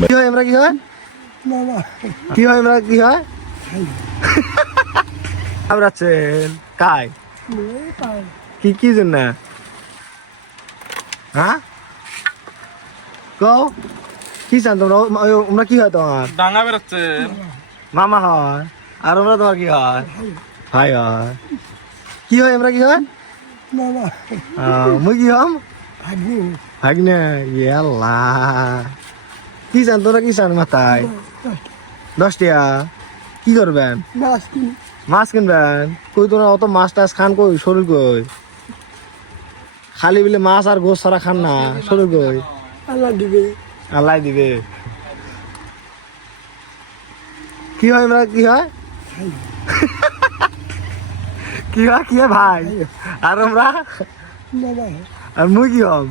কি হয় আমরা কি হয় কি হয় আমরা কি হয় আমরাছেন কাই কি কি জন্য হ্যাঁ কও কি চান তোমরা আমরা কি হয় তোমার ডাঙা বেরোচ্ছে মামা হয় আর আমরা তোমার কি হয় ভাই হয় কি হয় আমরা কি হয় মুই কি হম ভাগ্নে ইয়াল্লা কি চান তোরা কি চান মাথায় 10 টাকা কি করবেন মাছ কিনবেন কই তোরা অত মাছ টাছ খান কই শরীর কই খালি বিলে মাছ আর গোস ছাড়া খান না শরীর কই আল্লাহ দিবে কি হয় আমরা কি হয় কি হয় ভাই আর আমরা আর মুই কি হম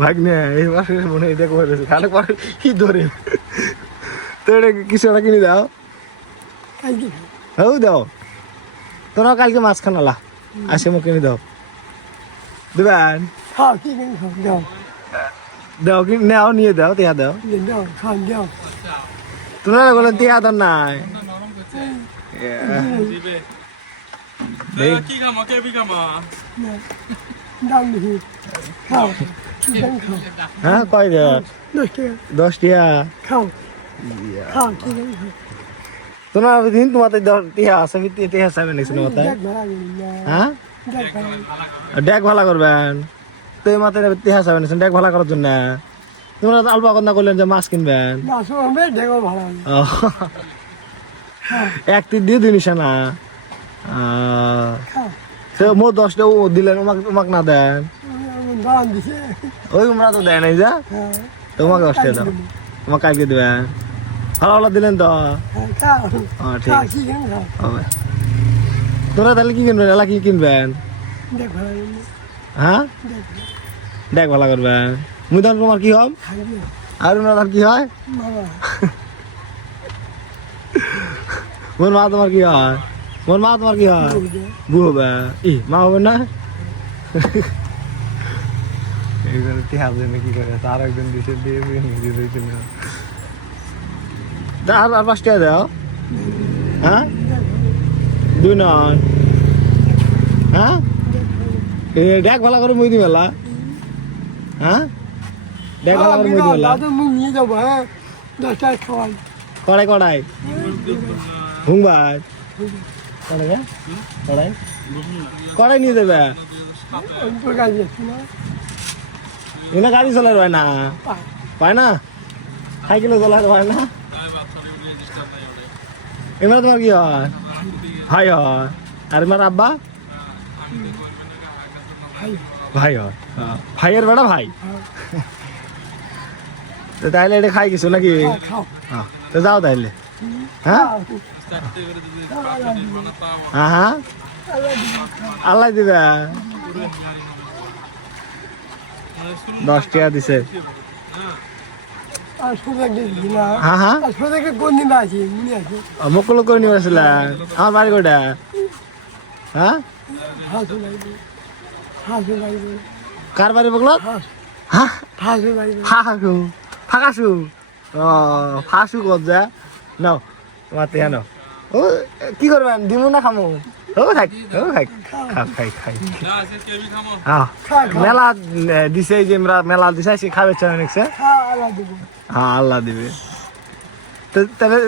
ভাগ্নে এই মাসে মনে এটা করে খালে পরে কি ধরে তো এটা কিছু একটা কিনে দাও হও দাও তোরা কালকে মাছ খানালা আসে মোক কিনে দাও দিবেন দাও কি নাও নিয়ে দাও তিয়া দাও তোরা বলেন তিয়া দাও নাই কি খামা কে বি খামা হ্যাঁ কয় দে 10 টাকা তোমরা দিন তোমাদের 10 টাকা আছে টাকা চাইবেন নাকি মাথায় হ্যাঁ ডেক ভালো করবেন তো এই মাথায় টাকা চাইবেন ডেক ভালো করার জন্য তোমরা আলপা কথা করলেন যে মাছ কিনবেন এক তিন দিয়ে দিনিস না মো 10 টাকা দিলেন তোমাকে না দেন ওই তোমরা তো দেয় নাই যা তোমাকে 10 টাকা দাও তোমাকে কালকে দেবেন ভালো ভালো দিলেন তো ঠিক আছে তোরা তাহলে কি কিনবেন এলা কি কিনবেন হ্যাঁ দেখ ভালো করবেন মুই তখন তোমার কি হম আর ওনার কি হয় মোর মা তোমার কি হয় মোর মা তোমার কি হয় বউ হবে মা হবে না এইবার টিহাব জন্য কি করে আর একজন দিছে দিয়ে নিজে দিয়েছিল আর 5 টাকা দাও হ্যাঁ 2 নয় হ্যাঁ দেখ ভালো করে মই দিবেলা হ্যাঁ দেখ ভালো করে মই দিবেলা নিয়ে যাবো হ্যাঁ 10 টাকা খাওয়াই কড়াই হুং ভাই কড়াই নিয়ে যাবে এনে গাড়ি চলাই হয় না পায় না সাইকেলে চলাই হয় না এবার তোমার কি হয় ভাই হয় আর এবার আব্বা ভাই হয় ভাইয়ের বেড়া ভাই তাইলে এটা খাই কিছু নাকি তো যাও তাইলে হ্যাঁ হ্যাঁ আল্লাহ দিবে 10 টাকা দিছে হ্যাঁ হ্যাঁ মুকুল করে নিয়ে আসলে আমার বাড়ি কোটা হ্যাঁ কার বাড়ি বকল হ্যাঁ ফাঁকাশু ফাঁসু কর যা নাও তোমার তে নাও ও কি করবেন দিমু না খামু ও খাই খাই মেলা দিছে যে আমরা মেলা দিছে সে খাবে চাইছে হ্যাঁ আল্লাহ দিবে তাহলে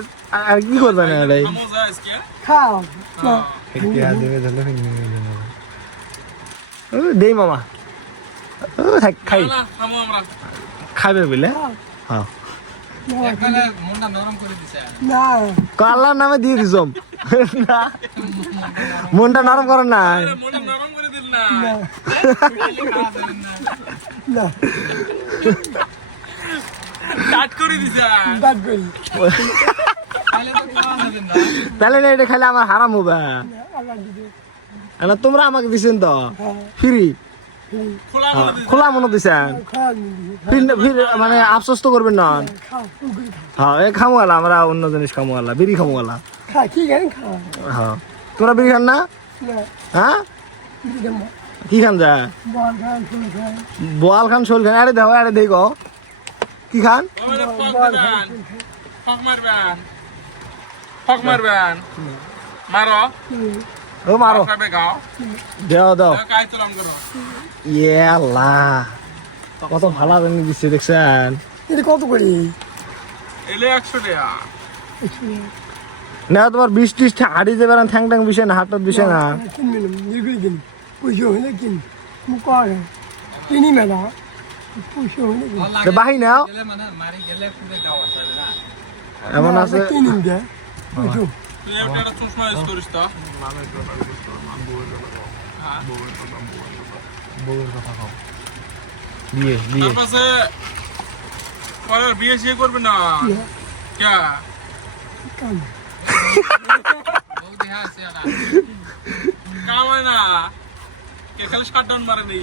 আর কি করবেন এটাই দেই মামা ও খাই খাবে বলে হ্যাঁ আল্লাহর নামে দিয়ে দিস মনটা নরম করে নাই তাহলে এটা খাইলে আমার হারাম হবে তোমরা আমাকে দিছেন তো ফ্রি খোলা মনে দিছেন মানে আফসোস তো করবেন না হ্যাঁ এই খামোয়ালা আমরা অন্য জিনিস খামোয়ালা বিড়ি খামোয়ালা হ্যাঁ তোমরা বিড়ি খান না হ্যাঁ কি খান যা বোয়াল খান শোল খান আরে দেও আরে দেই গো কি খান ফক মারবেন মারো ও মারো খাবে গাও দাও দাও কাই তোলাম করো ইয়ে আল্লাহ কত ভালো রান্নি দিচ্ছে দেখছেন এটা কত করি এলে 100 টাকা না তোমার 20-30 হাড়ি যে বেড়ান ঠ্যাং ঠ্যাং বিষয় না হাতটার বিষয় না কিনবি না এগুলি কিন পয়সা হলে কিন মুখ করে কিনি মেলা পয়সা হলে কিন তো বাহি নাও এমন আছে কিনিন দে পয়সা তুই একটা চশমা ইউজ করিস তো বিয়ে বিয়ে তারপরে পরে বিয়ে করবে না কে কাম কামায় না কে খালি শাটডাউন মারে নি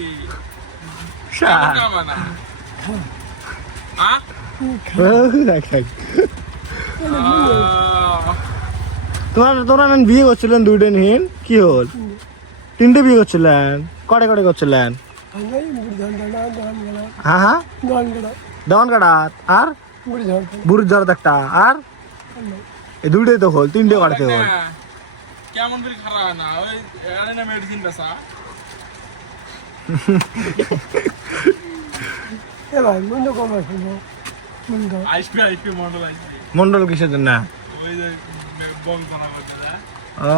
কামায় না হ্যাঁ তোমরা বিয়ে করছিলেন দুইটা নিন কি হল 3টে বিয়ে করছিলেন কড়ে কড়ে করছিলেন আমি বুড়ি ধান ধান গেলা হ্যাঁ হ্যাঁ ধান গেলা দেওয়ান কাটাত আর বুড়ি ধান বুড়ির জ্বর একটা আর এই দুইটাই তো হল 3টে কাটতে হল কেমন করে খারাপ না ওই আরে না মেডিসিন বেচা এ ভাই মন্দ কম আছে মন্দ আইসপি মডেল আইসপি মন্ডল কিসের জন্য ওই যে বল বানা করতে যা ও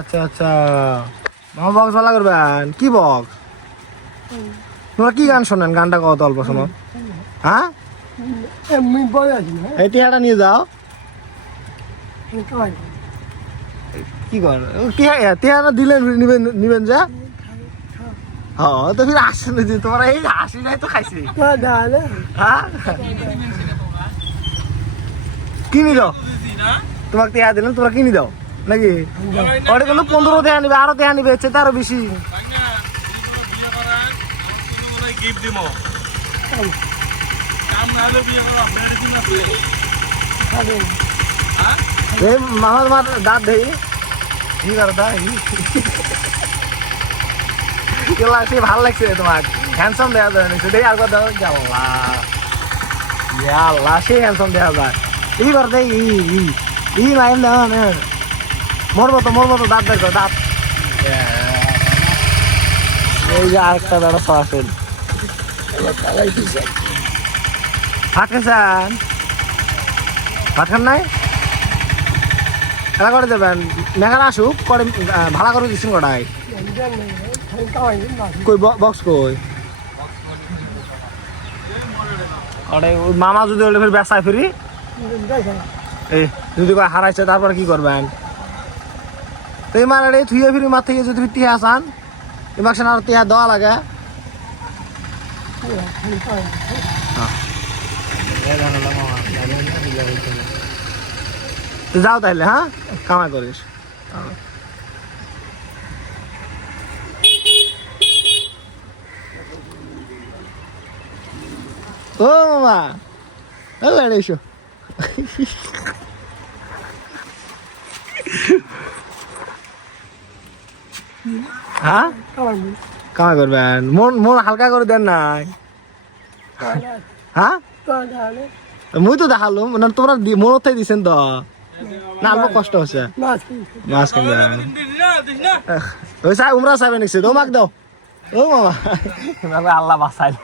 আচ্ছা আচ্ছা মামা বক্স ভালো করবেন কি বক্স তোমরা কি গান শোনেন গানটা কত অল্প শোনো হ্যাঁ এমনি বলে আছি না এই টিহাটা নিয়ে যাও কামাই কি কর টিহাটা দিলেন নিবেন যা হ্যাঁ তো ফির আসেন যে তোমার এই হাসি নাই তো খাইছে ধান হ্যাঁ কিনি দাও দিছি না তোমাকে টিহা দিলেন তোমরা কিনি দাও নাকি ওটা কিন্তু 15 টাকা নিবে আরো টাকা নিবে এর আরো বেশি তাই না বিয়ে করা আমি গিফট দিমো কাম না হলে বিয়ে করা মেডিসিন আছে খাবে হ্যাঁ এই মামা তোমার দাঁত দেই কি করো দা কেলা সে ভালো লাগছে তোমার হ্যান্ডসাম দেখা যায় সেটাই আর দাও আল্লাহ ইয়া আল্লাহ সে হ্যান্ডসাম দেখা যায় এই বার দেই ই মাইম দাও না মরবো তো দাঁত বের করো দাঁত এই যে আরেকটা বেড়া সরাসরি ভাত খাচ্ছেন ভাত খান নাই খেলা করে দেবেন মেঘার আসুক করে ভাড়া করে দিচ্ছেন কটায় কামাই কই বক্স কই ওটাই মামা যদি ওটা ফির বেসায় ফিরি দেখা এই যদি কয় হারাইছে তারপর কি করবেন তো এই মার এই থুয়ে ফিরি মার থেকে যদি টিহা আসান এই মাকসান আর টিহা দেওয়া লাগে তো যাও তাহলে হ্যাঁ কামাই করিস ও মামা বেড়ে এসো হ্যাঁ কামাই কামাই করবেন মন হালকা করে দেন নাই হ্যাঁ মুই তো দেখালো মানে তোমরা মনতে দিছেন তো না অল্প কষ্ট হচ্ছে মাছ কিনবেন দিস না ওই সাহেব উমরা সাহেব নিচ্ছে তো মাক দাও ও মামা আল্লাহ বাসাইল